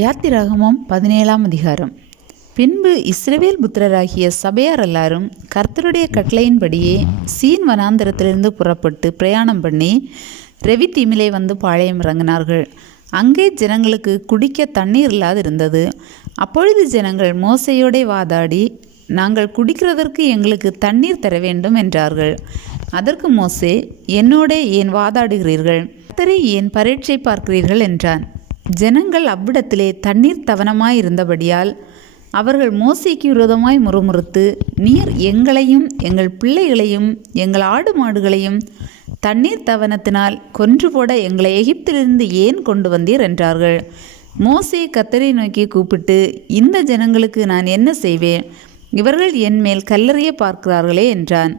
யாத்திராகமம் 17ஆம் அதிகாரம். பின்பு இஸ்ரவேல் புத்திரராகிய சபையார் எல்லாரும் கர்த்தருடைய கட்டளையின்படியே சீன் வனாந்தரத்திலிருந்து புறப்பட்டு பிரயாணம் பண்ணி ரெவித்தீமிலே வந்து பாளையம் இறங்கினார்கள். அங்கே ஜனங்களுக்கு குடிக்க தண்ணீர் இல்லாது இருந்தது. அப்பொழுது ஜனங்கள் மோசையோடே வாதாடி, நாங்கள் குடிக்கிறதற்கு எங்களுக்கு தண்ணீர் தர வேண்டும் என்றார்கள். அதற்கு மோசே, என்னோடே ஏன் வாதாடுகிறீர்கள்? கர்த்தரை ஏன் பரீட்சை பார்க்கிறீர்கள் என்றான். ஜனங்கள் அவ்விடத்திலே தண்ணீர் தவனமாயிருந்தபடியால் அவர்கள் மோசேக்கு விரோதமாய் முறுமுறுத்து, நீர் எங்களையும் எங்கள் பிள்ளைகளையும் எங்கள் ஆடு மாடுகளையும் தண்ணீர் தவனத்தினால் கொன்று போட எங்களை எகிப்திலிருந்து ஏன் கொண்டு வந்தீர் என்றார்கள். மோசே கர்த்தரை நோக்கி கூப்பிட்டு, இந்த ஜனங்களுக்கு நான் என்ன செய்வேன்? இவர்கள் என் மேல் கல்லெறிய பார்க்கிறார்களே என்றான்.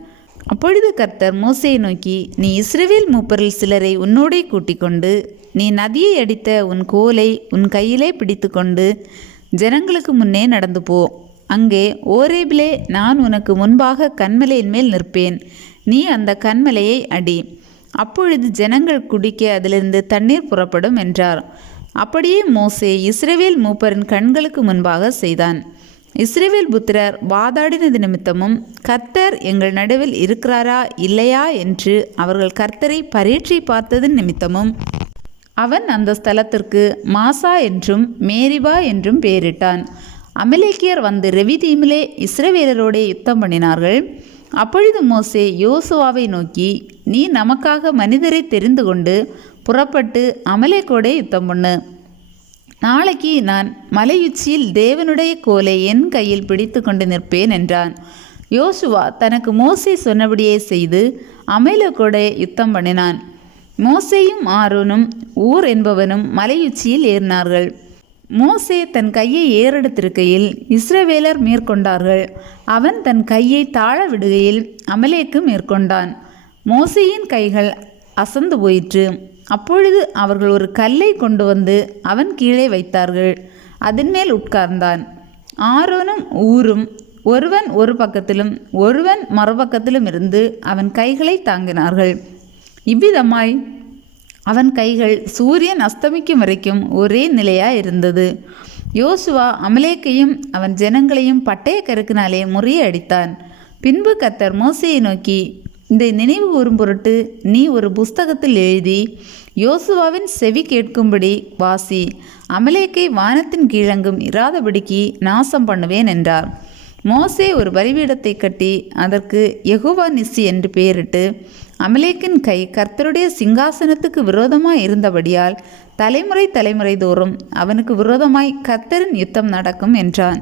அப்பொழுது கர்த்தர் மோசேயை நோக்கி, நீ இஸ்ரவேல் மூப்பரில் சிலரை உன்னோடே கூட்டிக் கொண்டு நீ நதியை அடித்த உன் கோலை உன் கையிலே பிடித்து கொண்டு ஜனங்களுக்கு முன்னே நடந்து போ. அங்கே ஓரேபிலே நான் உனக்கு முன்பாக கன்மலையின் மேல் நிற்பேன். நீ அந்த கன்மலையை அடி. அப்பொழுது ஜனங்கள் குடிக்க அதிலிருந்து தண்ணீர் புறப்படும் என்றார். அப்படியே மோசே இஸ்ரவேல் மூப்பரின் கண்களுக்கு முன்பாக செய்தான். இஸ்ரவேல் புத்திரர் வாதாடினது நிமித்தமும் கர்த்தர் எங்கள் நடுவில் இருக்கிறாரா இல்லையா என்று அவர்கள் கர்த்தரை பரீட்சை பார்த்ததன் நிமித்தமும் அவன் அந்த ஸ்தலத்திற்கு மாசா என்றும் மேரிபா என்றும் பெயரிட்டான். அமலேக்கியர் வந்து ரெவிதீமிலே இஸ்ரவேலரோடே யுத்தம் பண்ணினார்கள். அப்பொழுது மோசே யோசுவாவை நோக்கி, நீ நமக்காக மனிதரை தெரிந்து கொண்டு புறப்பட்டு அமலேக்கோடே யுத்தம் பண்ணு. நாளைக்கு நான் மலையுச்சியில் தேவனுடைய கோலை என் கையில் பிடித்து கொண்டு நிற்பேன் என்றான். யோசுவா தனக்கு மோசே சொன்னபடியே செய்து அமலேக்கோடே யுத்தம் பண்ணினான். மோசேயும் ஆரோனும் ஊர் என்பவனும் மலையுச்சியில் ஏறினார்கள். மோசே தன் கையை ஏறெடுத்திருக்கையில் இஸ்ரவேலர் மேற்கொண்டார்கள். அவன் தன் கையை தாழ விடுகையில் அமலேக்கு மேற்கொண்டான். மோசேயின் கைகள் அசந்து போயிற்று. அப்பொழுது அவர்கள் ஒரு கல்லை கொண்டு வந்து அவன் கீழே வைத்தார்கள். அதன் மேல் உட்கார்ந்தான். ஆரோனும் ஊரும் ஒருவன் ஒரு பக்கத்திலும் ஒருவன் மறுபக்கத்திலும் இருந்து அவன் கைகளை தாங்கினார்கள். இவ்விதமாய் அவன் கைகள் சூரியன் அஸ்தமிக்கும் வரைக்கும் ஒரே நிலையாய் இருந்தது. யோசுவா அமலேக்கையும் அவன் ஜனங்களையும் பட்டய கருக்கினாலே முறியடித்தான். பின்பு கர்த்தர் மோசேயை நோக்கி, இதை நினைவு கூறும் பொருட்டு நீ ஒரு புஸ்தகத்தில் எழுதி யோசுவாவின் செவி கேட்கும்படி வாசி. அமலேக்கை வானத்தின் கீழங்கும் இராதபடிக்கு நாசம் பண்ணுவேன் என்றார். மோசே ஒரு பலிபீடத்தை கட்டி அதற்கு யெகோவா நிசி என்று பெயரிட்டு, அமலேக்கின் கை கர்த்தருடைய சிங்காசனத்துக்கு விரோதமாய் இருந்தபடியால் தலைமுறை தலைமுறை தோறும் அவனுக்கு விரோதமாய் கர்த்தரின் யுத்தம் நடக்கும் என்றான்.